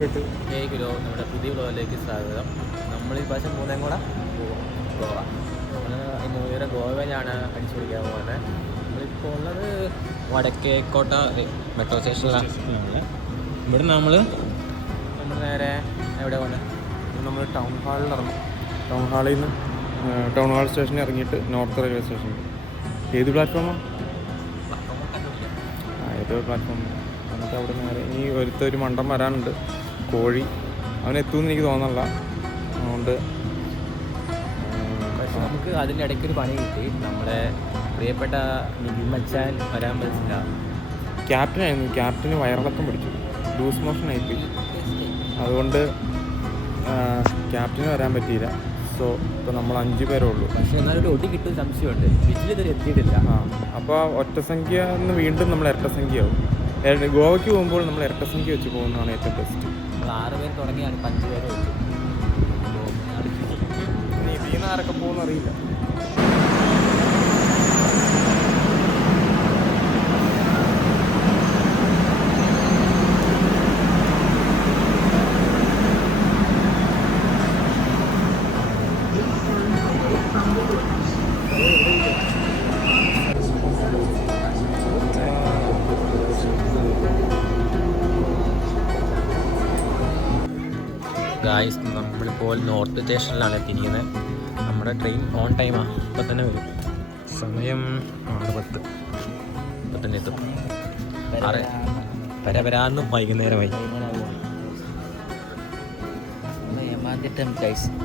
Kilo നമ്മുടെ പുതിയ വ്ലോഗിലേക്ക് സ്വാഗതം. നമ്മൾ ഈ പ്രാവശ്യം മൂന്നേം കൂടെ ഗോവ. നമ്മൾ ന്യൂ ഇയർ ഗോവയിലാണ് അടിച്ചു പിടിക്കാൻ പോകുന്നത്. നമ്മളിപ്പോൾ ഉള്ളത് വടക്കേക്കോട്ട മെട്രോ സ്റ്റേഷനിലാണ്. ഇവിടെ നമ്മൾ നേരെ എവിടെ പോകുന്നത്? നമ്മൾ ടൗൺ ഹാളിൽ ഇറങ്ങും. ടൗൺ ഹാളിൽ നിന്ന് ടൗൺ ഹാൾ സ്റ്റേഷനിൽ ഇറങ്ങിയിട്ട് നോർത്ത് റെയിൽവേ സ്റ്റേഷനിൽ. ഏത് പ്ലാറ്റ്ഫോമാണ്? ഏതോ പ്ലാറ്റ്ഫോം. എന്നിട്ട് അവിടെ നേരെ ഇനി ഒരു മണ്ടം വരാനുണ്ട്, കോഴി. അവനെത്തുമെന്ന് എനിക്ക് തോന്നണില്ല. അതുകൊണ്ട് പക്ഷെ നമുക്ക് അതിൻ്റെ ഇടയ്ക്കൊരു പണി കിട്ടി. നമ്മുടെ പ്രിയപ്പെട്ട നിഖിൽ മച്ചാൻ വരാൻ പറ്റില്ല. ക്യാപ്റ്റനായിരുന്നു. ക്യാപ്റ്റന് വയറിളക്കം പിടിച്ചു, ലൂസ് മോഷൻ ആയിപ്പോയി. അതുകൊണ്ട് ക്യാപ്റ്റന് വരാൻ പറ്റിയില്ല. സോ ഇപ്പോൾ നമ്മൾ 5 പേരേ ഉള്ളൂ. പക്ഷേ എന്നാലൊരു ഒടി കിട്ടുന്ന സംശയമുണ്ട്. വീട്ടിൽ ഇതുവരെ എത്തിയിട്ടില്ല. അപ്പോൾ ഒറ്റസംഖ്യ എന്ന് വീണ്ടും നമ്മൾ ഇരട്ടസംഖ്യയാവും. ഗോവയ്ക്ക് പോകുമ്പോൾ നമ്മൾ ഇരട്ടസംഖ്യ വെച്ച് പോകുന്നതാണ് ഏറ്റവും ബെസ്റ്റ്. നമ്മൾ 6 പേര് തുടങ്ങിയാണ്, 5 പേരെ ഉള്ളൂ. ഇനി ഇതിൽ നിന്ന് ആരൊക്കെ പോകുമെന്ന് അറിയില്ല. ഗായ്സ്, നമ്മളിപ്പോൾ നോർത്ത് സ്റ്റേഷനിലാണ് എത്തിയിരിക്കുന്നത്. നമ്മുടെ ട്രെയിൻ ഓൺ ടൈമാണ്, ഇപ്പം തന്നെ വരും. സമയം 6:10. ഇപ്പം തന്നെ എത്തും. പരപരാന്ന് വൈകുന്നേരമായി.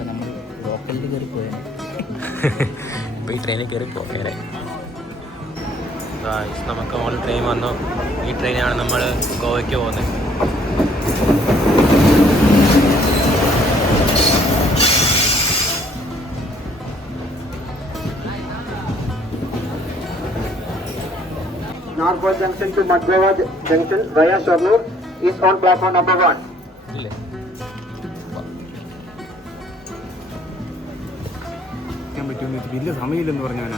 നമ്മൾ ലോക്കലിൽ കയറി പോയാൽ ഇപ്പോൾ ഈ ട്രെയിനിൽ കയറി പോയാലേ. ഗായ്സ്, നമുക്ക് ഓൺ ട്രെയിൻ വന്നു. ഈ ട്രെയിനാണ് നമ്മൾ ഗോവയ്ക്ക് പോകുന്നത്. Northwest Junction to Madgaon Junction via Sharnoor is on platform number 1. വലിയ സമയമില്ലെന്ന് പറഞ്ഞാൽ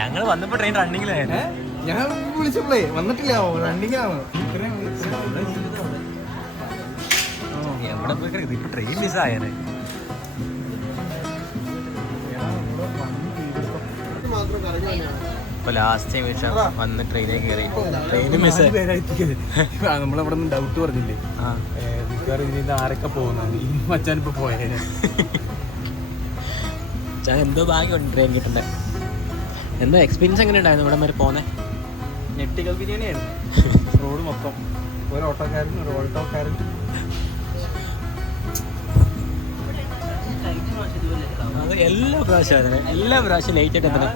ഞങ്ങൾ വന്നപ്പോ ട്രെയിൻ റണ്ണിങ്ങിലായിരുന്നു. ഞാൻ വിളിച്ചപ്പോഴേ വന്നിട്ടില്ല, റണ്ണിങ്ങിലാണ്. എവിടെ പോയി ഇപ്പൊ ട്രെയിൻ മിസ്സായത്. ഇപ്പൊ ലാസ്റ്റ് നിമിഷം വന്ന് ട്രെയിനിൽ കയറി. ട്രെയിൻ മിസ്സായി. നമ്മളവിടെ നിന്ന് ഡൗട്ട് പറഞ്ഞില്ലേ, ഇനി ആരൊക്കെ പോകുന്നത്? ഈ മച്ചാൻ ഇപ്പൊ പോയേ. എന്തോ ഭാഗ്യമുണ്ട് ട്രെയിൻ കിട്ടണ്ടേ. എന്തോ എക്സ്പീരിയൻസ് എങ്ങനെ ഉണ്ടായിരുന്നു ഇവിടെ വരെ പോകുന്നത്? ഞെട്ടിക്കൽ ബിരിയാണിയായിരുന്നു. റോഡ് മൊത്തം ഒരു ഓട്ടോക്കാരൻ, ഒരു ഓൾട്ടോക്കാരൻ. എല്ലാ പ്രാവശ്യം ലേറ്റ് ആയിട്ട് എത്തണം.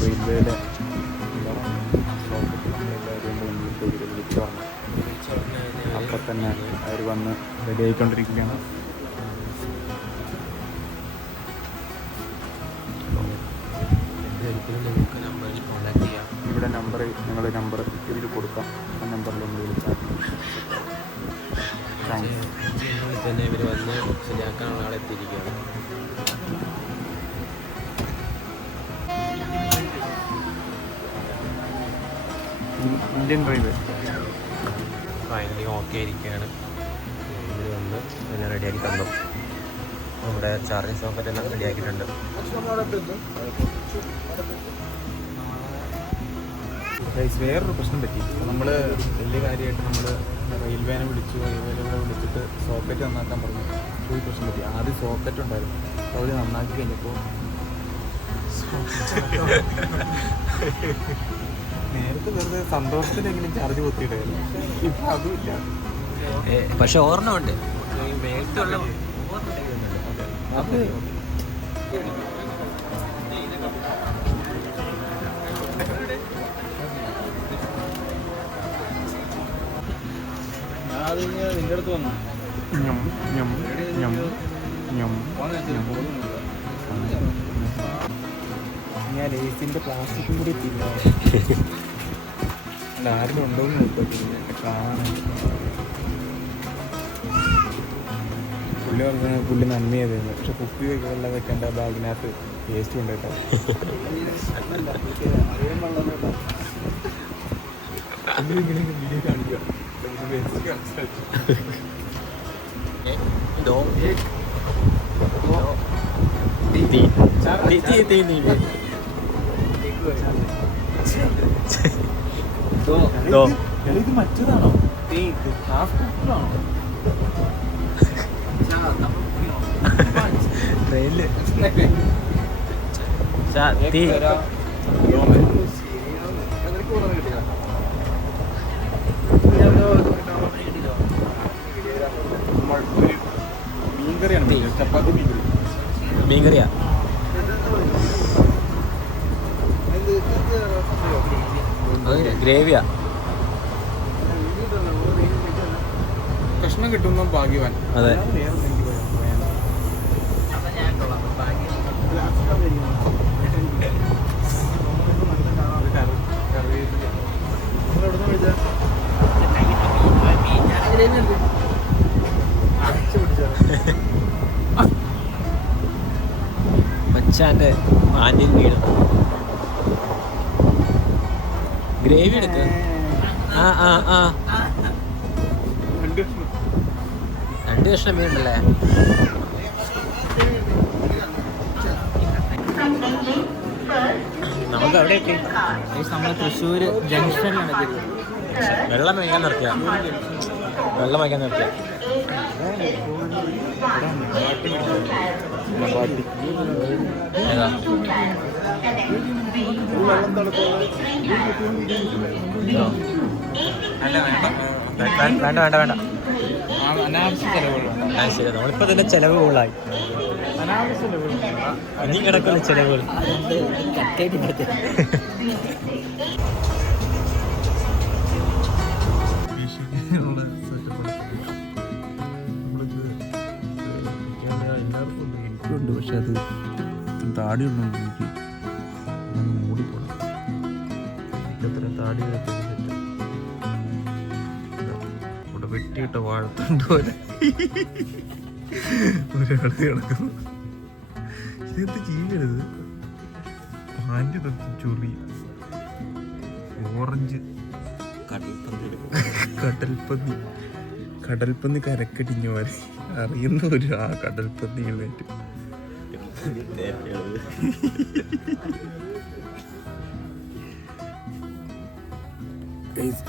റെയിൽവേയുടെ അപ്പം തന്നെ അവർ വന്ന് റെഡി ആയിക്കൊണ്ടിരിക്കുകയാണ്. ഇവിടെ നമ്പർ, നിങ്ങളുടെ നമ്പർ ഇതിൽ കൊടുക്കാം. ആ നമ്പറിൽ ഒന്ന് വിളിച്ചാൽ തന്നെ ഇവർ വന്ന് ശരിയാക്കാനുള്ള ആളെ എത്തിയിരിക്കുകയാണ്. ഇന്ത്യൻ റെയിൽവേ ഫൈനലി ഓക്കെ ഇരിക്കുകയാണ്. ഇവർ വന്ന് എല്ലാം റെഡിയാക്കി തന്നു. നമ്മുടെ ചാർജിങ് സോക്കറ്റ് എല്ലാം റെഡിയാക്കിയിട്ടുണ്ട്. വേറൊരു പ്രശ്നം പറ്റി. നമ്മൾ വലിയ കാര്യമായിട്ട് നമ്മൾ റെയിൽവേനെ വിളിച്ചിട്ട് സോക്കറ്റ് നന്നാക്കാൻ പറഞ്ഞു. ഒരു പ്രശ്നം പറ്റി. ആദ്യം സോക്കറ്റ് ഉണ്ടായിരുന്നു, അവർ നന്നാക്കി കഴിഞ്ഞപ്പോൾ നേരത്തെ വെറുതെ സന്തോഷത്തിലെങ്കിലും ചാർജ് കുത്തിയിട്ടായിരുന്നു. ഇപ്പം അതുമില്ല. പക്ഷെ ഓർമ്മയുണ്ട്, മേലത്തുള്ള അത് അത് നിന്റെ അടുത്ത് വന്നു ഞാൻ ലേസിന്റെ പ്ലാസ്റ്റിക്കും കൂടി തിന്ന ആരും ഉണ്ടോന്ന് നോക്കില്ല കാണാൻ. പുള്ളി പറഞ്ഞ പുള്ളി നന്ദി ചെയ്തിരുന്നു. പക്ഷെ കുപ്പി വെള്ളം വെക്കേണ്ട ബാഗിനകത്ത് വേസ്റ്റ് ഉണ്ട് കേട്ടോ. വീഡിയോ കാണിക്കുക. ഇത് മറ്റേതാണോ? ഹാഫ് കുക്കറാണോ? ട്രെയിനില് മീൻകറിയാണ്. ചപ്പാത്തി മീൻകറിയാ. ഗ്രേവിയാ. കഷ്ണം കിട്ടുന്ന ഭാഗ്യവാൻ. അതെ. മച്ചാൻ്റെ ആൻറ്റിൽ വീട്. ഗ്രേവി എടുക്ക. രണ്ട് കഷ്ണം മീനുണ്ടല്ലേ? നമുക്ക് അവിടെ എത്തി. നമ്മൾ തൃശ്ശൂർ ജംഗ്ഷനിലാണ്. വെള്ളം വയ്ക്കാൻ നിർത്തിയ ഏതാ? വേണ്ട. അനാവശ്യ ചെലവുകളുണ്ട്. ശരി, നമ്മളിപ്പോ തന്നെ ചെലവ് കൂടുതലായി. ഇനി കിടക്കുന്ന ചെലവുകൾ. എനിക്കുണ്ട്, പക്ഷെ അത് താടി ഉണ്ടെങ്കിൽ എനിക്ക് മൂടിപ്പോണം. എത്ര താടി ഇവിടെ വെട്ടിയിട്ട വാഴത്തണ്ട് പോലെ ഒരാൾ കിടക്കുന്നു. ഇതെന്ത് ചെയ്യരുത്. ആൻ്റെ തൊട്ട് ചൊറി ഓറഞ്ച് കടൽപ്പന്നി കരക്കടിഞ്ഞ പോലെ അറിയുന്ന ഒരു ആ കടൽപ്പന്നി എഴുന്നേറ്റ്.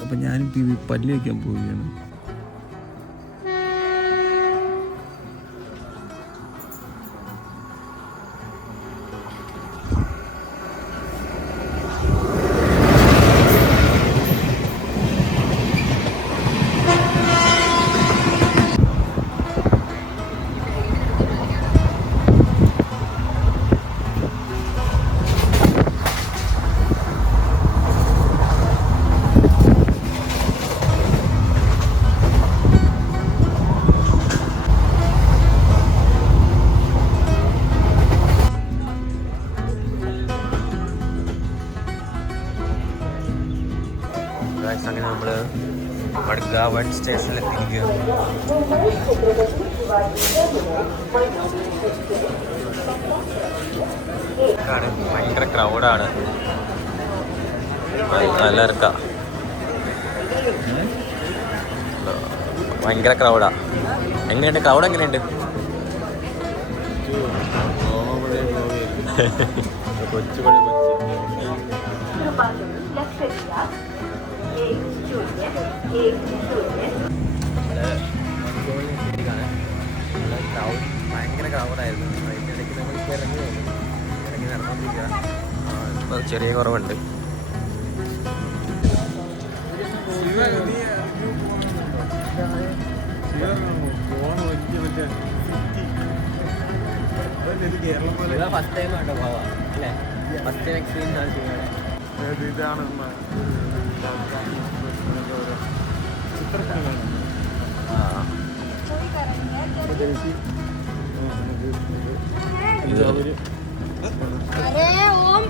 അപ്പൊ ഞാനിപ്പോ പല്ല് വയ്ക്കാൻ പോവുകയാണ്. അങ്ങനെ നമ്മൾ വഡ്ഗാവൺ സ്റ്റേഷനിലെത്തിയിരിക്കുകയാണ്. ഭയങ്കര ക്രൗഡാണ്. നല്ല ഇറക്ക. ഭയങ്കര ക്രൗഡാ. എങ്ങനെയുണ്ട് ക്രൗഡ്? എങ്ങനെയുണ്ട്? കൊച്ചു ഭയങ്കര ക്രൗഡായിരുന്നു. അതിൻ്റെ ഇടയ്ക്ക് നമ്മളിപ്പോൾ ഇറങ്ങി നടന്നുകൊണ്ടിരിക്കുക. ചെറിയ കുറവുണ്ട്. ഫസ്റ്റ് ടൈം ആണോ പോവാ? അല്ലേ? ഫസ്റ്റ് ടൈം എക്സ്പീരിയൻസ് ആണ് ചെയ്യുന്നത്. ഇതാണ് ചിത്രത്തിലാണ് अरे ओम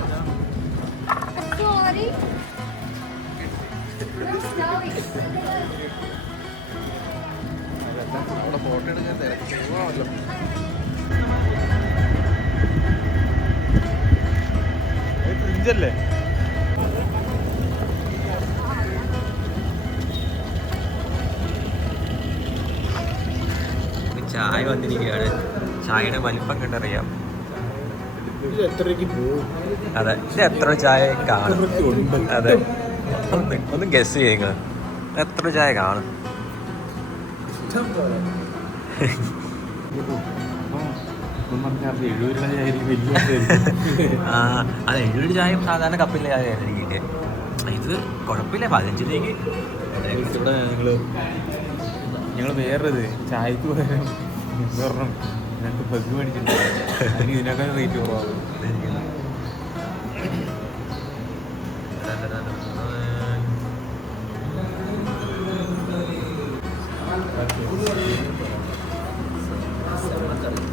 सॉरी ഫോട്ടോ എടുക്കാൻ തിരക്കുവാണല്ലോ. ഫ്രിഞ്ചല്ലേ? ചായ വന്നിരിക്കുകയാണ്. ചായയുടെ വലിപ്പം കണ്ടറിയാം. അതെ, ഇത് എത്ര ചായ കാണും? അതെ, ഒന്ന് ഗസ് ചെയ്യുക, എത്ര ചായ കാണും? അതെ, 70 ചായ സാധാരണ കപ്പിലെ ചായ ആയിരിക്കില്ലേ? ഇത് കുഴപ്പമില്ല. 15 രൂപയ്ക്ക് ഇവിടെ ഞങ്ങൾ വേറൊരു ചായക്ക് പകരം ഒരെണ്ണം 2 ബഗ് മേടിച്ചിട്ടുണ്ട്. അതിന് ഇതിനേക്കാൾ റേറ്റ് കുറവാകും.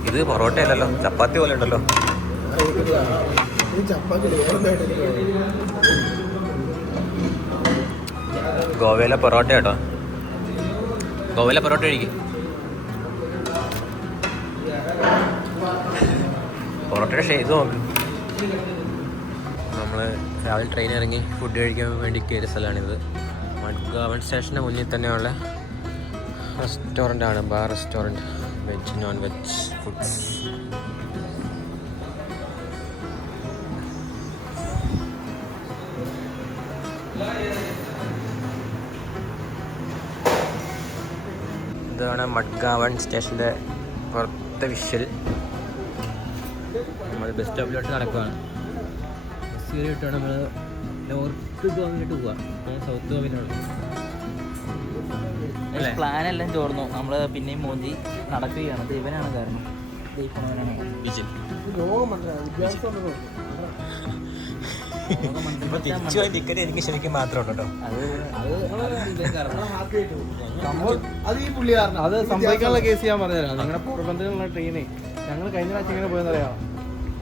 ഇത് പൊറോട്ട അല്ലല്ലോ, ചപ്പാത്തി പോലെ ഉണ്ടല്ലോ. ഗോവയിലെ പൊറോട്ട കേട്ടോ. ഗോവയിലെ പൊറോട്ട കഴിക്കും. പൊറോട്ടയുടെ ഷേപ്പ് നോക്ക്. നമ്മൾ രാവിലെ ട്രെയിൻ ഇറങ്ങി ഫുഡ് കഴിക്കാൻ വേണ്ടി കയറിയ സ്ഥലമാണിത്. മഡ്ഗാവൺ സ്റ്റേഷന് മുന്നിൽ തന്നെയുള്ള റെസ്റ്റോറൻ്റാണ്. Bar restaurant, veg non veg foods. ഇതാണ് മഡ്ഗാവൺ സ്റ്റേഷൻ്റെ പുറത്തെ വിഷ്വൽ. നമ്മൾ ബസ് സ്റ്റോപ്പിലോട്ട് നടക്കുകയാണ്. ബസ് കയറിയിട്ടാണ് നമ്മൾ നോർത്ത് ഗോവയിലോട്ട് പോവുക. സൗത്ത് ഗോവയിലാണ്. പ്ലാൻ എല്ലാം ചോർന്നു. നമ്മൾ പിന്നെയും മോന്തി നടക്കുകയാണ്. ദൈവനാണ് കാരണം. വിജിൽ ഇപ്പൊ തിരിച്ചു പോയി ടിക്കറ്റ് എനിക്ക് ശരിക്കും മാത്രം കേട്ടോ. അത് ഈ പുള്ളി കാരണം അത് സംഭവിക്കാനുള്ള കേസ് ഞാൻ പറഞ്ഞുതരാം. നിങ്ങളുടെ പ്രബന്ധത്തിലുള്ള ട്രെയിന് ഞങ്ങൾ കഴിഞ്ഞ പ്രാവശ്യം എങ്ങനെ പോയെന്നറിയാം.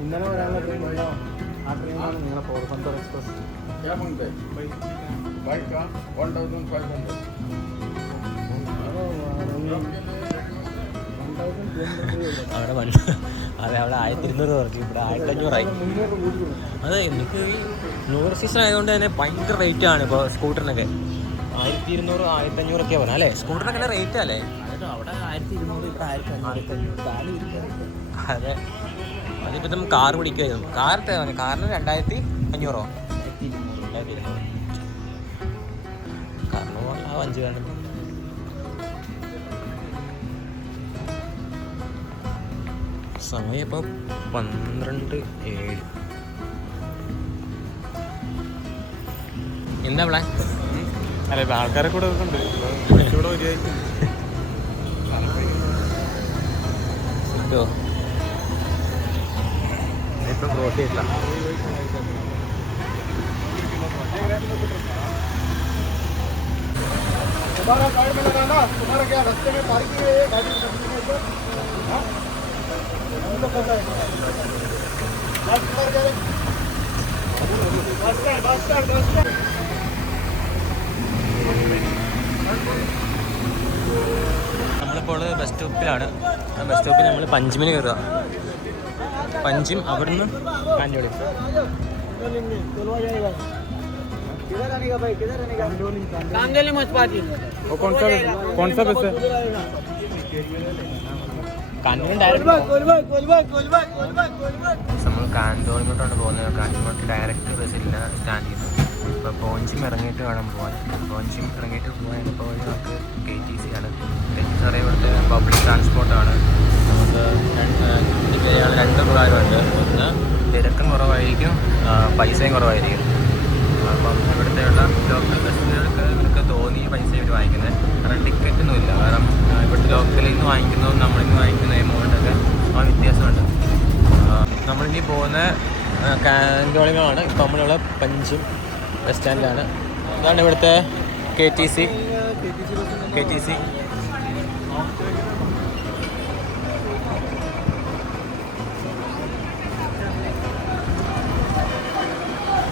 ഇന്നലെ വരാനുള്ള ട്രെയിൻ ഉണ്ടാവും. ആ ട്രെയിനാണ് നിങ്ങളുടെ പോർബന്തർ എക്സ്പ്രസ്. അവിടെ അതെ, അവിടെ 1200 പറഞ്ഞു. ഇവിടെ 1500 അതെ, എനിക്ക് ഈ 100 സീസൺ ആയതുകൊണ്ട് തന്നെ ഭയങ്കര റേറ്റ് ആണ്. ഇപ്പോൾ സ്കൂട്ടറിനൊക്കെ 1200 1500 ഒക്കെ പറഞ്ഞാൽ അല്ലേ? സ്കൂട്ടറിനൊക്കെ റേറ്റ് അല്ലേ? അവിടെ 1200, ഇവിടെ 1500. അതെ, അതിപ്പോൾ നമ്മൾ കാർ പിടിക്കുമായിരുന്നു. കാറിന് 2500 കാറിന് പോകാൻ 5 വേണം. സമയം ഇപ്പോൾ 12:07. എന്താ പ്ലാൻ? അല്ല, ഇപ്പം ആൾക്കാരെ കൂടെ ഉണ്ട്. ഇവിടെ ഒരു ഇപ്പം ക്രോസ് ചെയ്തില്ല. तुम्हारा साइड में लगाना. तुम्हारा क्या रास्ते में पार्किंग है? गाड़ी നമ്മളിപ്പോൾ ബസ് സ്റ്റോപ്പിലാണ്. ആ ബസ് സ്റ്റോപ്പിൽ നമ്മൾ പഞ്ചിമിന് കയറുക. പഞ്ചിം അവിടുന്ന് കാഞ്ഞോളി. कौन सा बस है? നമ്മൾ കാന്തോളിമോട്ടാണ് പോകുന്നത്. കാന്തോളിമോട്ട് ഡയറക്റ്റ് ബസ്സില്ല, സ്റ്റാൻഡിൽ നിന്ന്. ഇപ്പോൾ പോഞ്ചിം ഇറങ്ങിയിട്ട് വേണം പോകാൻ. പോഞ്ചിം ഇറങ്ങിയിട്ട് പോകാൻ ഇപ്പോൾ നമുക്ക് KTC ആണ്. എന്ന് പറയുമ്പോഴത്തെ പബ്ലിക് ട്രാൻസ്പോർട്ടാണ്. നമുക്ക് 2 ഉപകാരമുണ്ട്. ഒന്ന് തിരക്കും കുറവായിരിക്കും, പൈസയും കുറവായിരിക്കും. അപ്പം ഇവിടുത്തെയുള്ള ലോക്കൽ ബസ്സുകൾക്ക് ഇവർക്ക് തോന്നിയ പൈസ ഇവർ വാങ്ങിക്കുന്നത്. കാരണം ടിക്കറ്റൊന്നും ഇല്ല. കാരണം ഇവിടുത്തെ ലോക്കലിൽ നിന്ന് വാങ്ങിക്കുന്നതും നമ്മളിൽ നിന്ന് വാങ്ങിക്കുന്ന എമൗണ്ടൊക്കെ ആ വ്യത്യാസമുണ്ട്. നമ്മളിനി പോകുന്ന കാന്തോളിമാണ്. ഇപ്പോൾ നമ്മളുള്ള പഞ്ചിം ബസ് സ്റ്റാൻഡിലാണ്. ഇതാണ് ഇവിടുത്തെ KTC.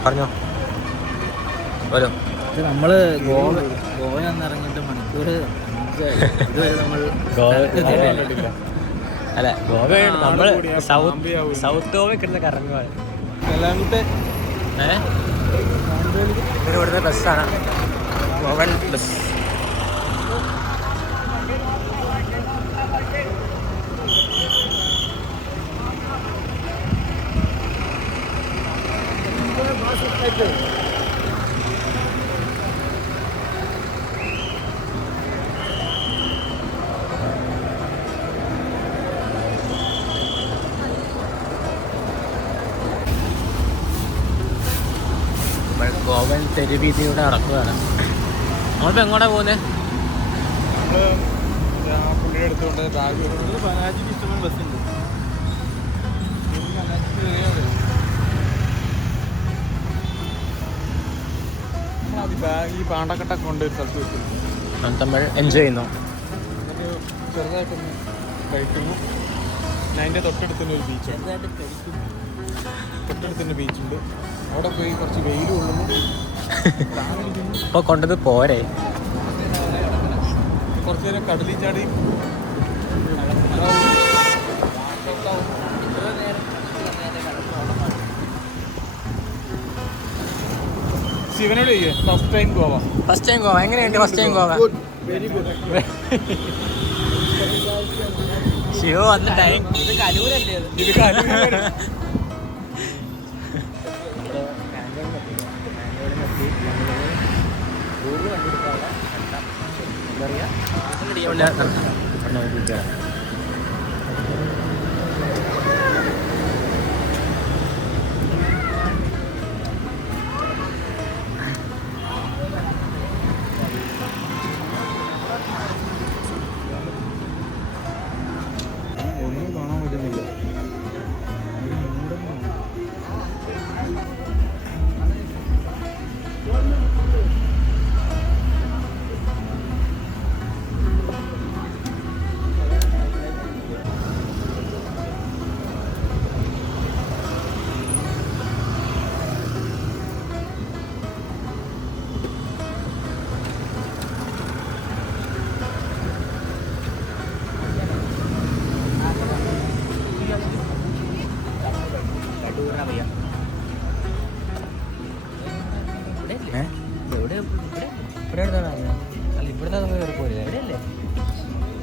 പറഞ്ഞോ വരോ. ഇത് നമ്മൾ ഗോവ ഇറങ്ങിയിട്ട് മണിക്കൂർ 5 ഇതുവരെ നമ്മൾ അല്ല ഗോവ നമ്മൾ സൗത്ത് ഗോവ കിട്ടുന്ന കറങ്ങുവാണ്. ഇവിടുത്തെ ബസ്സാണ് ഗോവൻ ബസ്. ഗോവൻ തെരുവീതിയിലൂടെ നടക്കുകയാണ്. നമ്മളിപ്പോൾ എങ്ങോട്ടാ പോകുന്നത്? പുള്ളിയുടെ അടുത്തുകൊണ്ട് പനാജിക്ക് ഇഷ്ടമുള്ള ബസ്സുണ്ട്. ഈ പാണ്ടക്കെട്ടൊക്കെ കൊണ്ട് ഒരു സ്ഥലത്ത് വെക്കും. നമ്മൾ എൻജോയ് ചെയ്യുന്നു. ചെറുതായിട്ടൊന്ന് കഴിക്കുന്നു. പിന്നെ അതിൻ്റെ തൊട്ടടുത്തന്നെ ഒരു ബീച്ച്, തൊട്ടടുത്തന്നെ ബീച്ചുണ്ട്. അവിടെ പോയി കുറച്ച് വെയിൽ കൊള്ളുന്നു. ഇപ്പോൾ കൊണ്ടത് പോരെ, കുറച്ച് നേരം കടലിൽ ചാടി ശിവനോട് ചെയ്യേ. First time Goa. First time Goa എങ്ങനെയുണ്ട്? First time Goa very good. Shiva വന്ന ടൈം ഇത് കലൂരല്ലേ? ഒന്നും കാണാൻ പറ്റുന്നില്ല.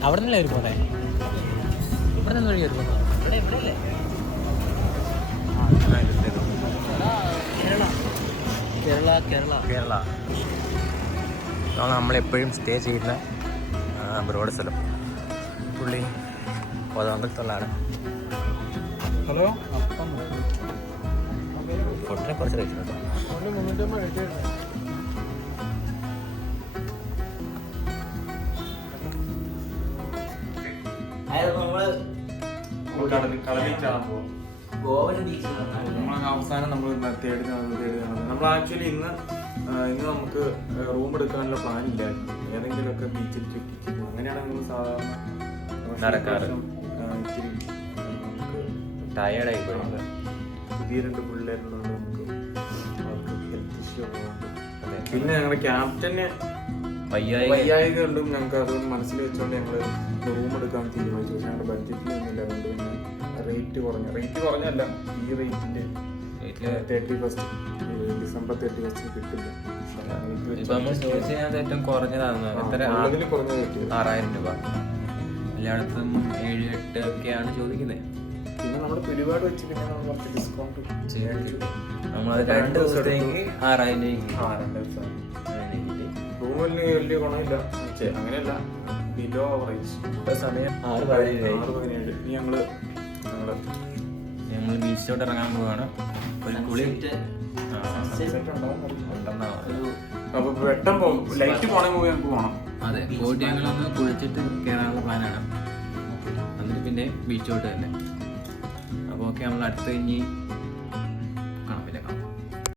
അവിടെ നിന്നല്ലേ കയറി പോന്നെ? ഇവിടെ നിന്ന് വഴി കയറി പോന്നെ? കേരള നമ്മളെപ്പോഴും സ്റ്റേ ചെയ്യുന്ന ബ്രോഡ് സ്ഥലം. പുള്ളി കോതമംഗലത്തുള്ളതാണ്. ഹലോ, ഫുഡിനെ കുറച്ച് കഴിച്ചിട്ടുണ്ട്. കടലിൽ ചാടാൻ പോകും. നമ്മളങ്ങ് അവസാനം നമ്മൾ തേടി നമ്മൾ ആക്ച്വലി ഇന്ന് നമുക്ക് റൂം എടുക്കാനുള്ള പ്ലാൻ ഇല്ലായിരുന്നു. ഏതെങ്കിലുമൊക്കെ ബീച്ചിൽ ചുറ്റി അങ്ങനെയാണ് നമ്മൾ സാധാരണ നടക്കാറ്. ഇത്തിരി നമുക്ക് ടയേർഡായി പോയിട്ടുണ്ട്. പുതിയ 2 പിള്ളേരുള്ളതുകൊണ്ട് നമുക്ക് അവർക്ക് ഹെൽത്ത് ഇഷ്യൂ ഉള്ളതുകൊണ്ട്, പിന്നെ ഞങ്ങളുടെ ക്യാപ്റ്റന് വയ്യായിക കൊണ്ടും ഞങ്ങൾക്ക് അതുകൊണ്ട് മനസ്സിൽ വെച്ചുകൊണ്ട് ഞങ്ങൾ റൂം എടുക്കാൻ തീരുമാനിച്ചു. പക്ഷേ ഞങ്ങളുടെ ബഡ്ജറ്റിൽ ഒന്നുമില്ല. അതുകൊണ്ട് പിന്നെ റേറ്റ് കുറഞ്ഞല്ല, ഈ റേറ്റിൻ്റെ 31st ഡിസംബർ 31 കിട്ടില്ല. ഏറ്റവും കുറഞ്ഞതാണ്. അതിൽ കുറഞ്ഞ റേറ്റ് 6000 രൂപ. എല്ലായിടത്തും 7-8 ഒക്കെയാണ് ചോദിക്കുന്നത്. പിന്നെ നമ്മുടെ പരിപാടി വെച്ച് പിന്നെ നമ്മൾ കുറച്ച് ഡിസ്കൗണ്ട് ചെയ്യാൻ നമ്മളത് 2 ദിവസത്തേക്ക് 6000 രൂപ. റൂമിൽ വലിയ ഗുണമില്ല. അങ്ങനെയല്ല, ബിലോ ആവറേജ്. സമയം 6:17. ഇനി ഞങ്ങൾ ബീച്ചിലോട്ട് ഇറങ്ങാൻ പോവാണ്. ഒരു കുളി അപ്പൊ പെട്ടെന്ന് ലൈറ്റ് പോണ മൂവി നമുക്ക് പോകണം. അതെ, പോയിട്ട് ഞങ്ങളൊന്ന് കുളിച്ചിട്ട് കയറാനുള്ള പ്ലാനാണ്. എന്നിട്ട് പിന്നെ ബീച്ചിലോട്ട് തന്നെ. അപ്പോൾ ഓക്കെ, നമ്മൾ അടുത്ത് ഇനി